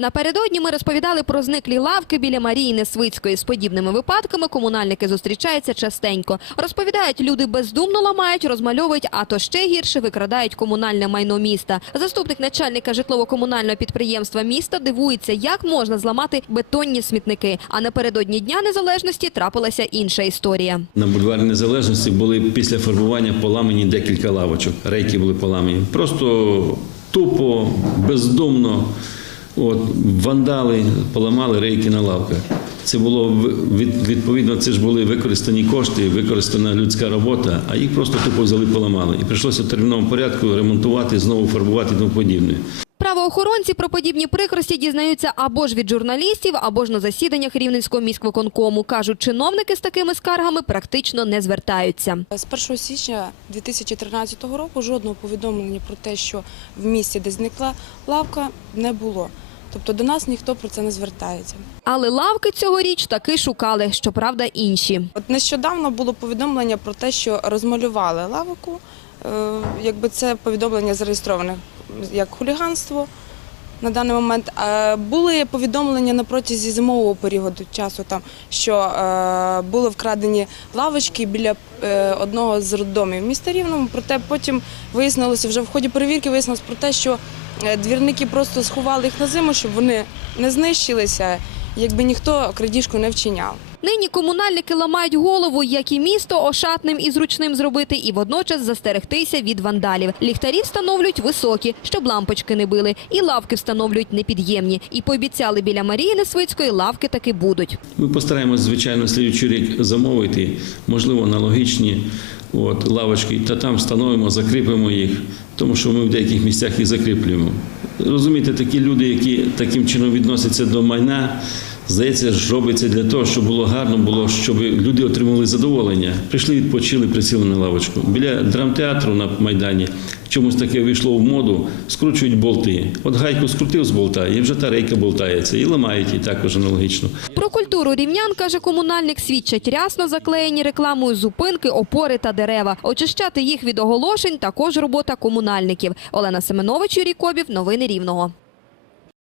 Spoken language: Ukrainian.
Напередодні ми розповідали про зниклі лавки біля Марії Несвицької. З подібними випадками комунальники зустрічаються частенько. Розповідають, люди бездумно ламають, розмальовують, а то ще гірше викрадають комунальне майно міста. Заступник начальника житлово-комунального підприємства міста дивується, як можна зламати бетонні смітники. А напередодні Дня Незалежності трапилася інша історія. На бульварі Незалежності були після фарбування поламані декілька лавочок. Рейки були поламані. Просто тупо, бездумно. От, вандали поламали рейки на лавках. Це було відповідно, це ж були використані кошти, використана людська робота, а їх просто тупо взяли поламали. І прийшлося в терміновому порядку ремонтувати, знову фарбувати і тому подібне. Правоохоронці про подібні прикрості дізнаються або ж від журналістів, або ж на засіданнях Рівненського міськвиконкому. Кажуть, чиновники з такими скаргами практично не звертаються. З 1 січня 2013 року жодного повідомлення про те, що в місті, де зникла лавка, не було. Тобто до нас ніхто про це не звертається. Але лавки цьогоріч таки шукали, щоправда, інші. От нещодавно було повідомлення про те, що розмалювали лавку. Е, Якби це повідомлення зареєстроване як хуліганство на даний момент. Були повідомлення на протязі зимового періоду часу, там що е, були вкрадені лавочки біля е, одного з роддомів міста Рівному. Проте потім вияснилося вже в ході перевірки вияснилось про те, що е, двірники просто сховали їх на зиму, щоб вони не знищилися, якби ніхто крадіжку не вчиняв. Нині комунальники ламають голову, як і місто ошатним і зручним зробити, і водночас застерегтися від вандалів. Ліхтарі встановлюють високі, щоб лампочки не били, і лавки встановлюють непід'ємні. І пообіцяли біля Марії Несвицької лавки таки будуть. Ми постараємось, звичайно, слідчий рік замовити, можливо, аналогічні от, лавочки, та там встановимо, закріпимо їх, тому що ми в деяких місцях їх закріплюємо. Розумієте, такі люди, які таким чином відносяться до майна, здається, ж робиться для того, щоб було гарно, було, щоб люди отримали задоволення. Прийшли, відпочили, присіли на лавочку. Біля драмтеатру на Майдані чомусь таке вийшло в моду, скручують болти. От гайку скрутив з болта, і вже та рейка болтається, і ламають її також аналогічно. Про культуру рівнян, каже комунальник, свідчать рясно заклеєні рекламою зупинки, опори та дерева. Очищати їх від оголошень – також робота комунальників. Олена Семенович, Юрій Кобів. Новини Рівного.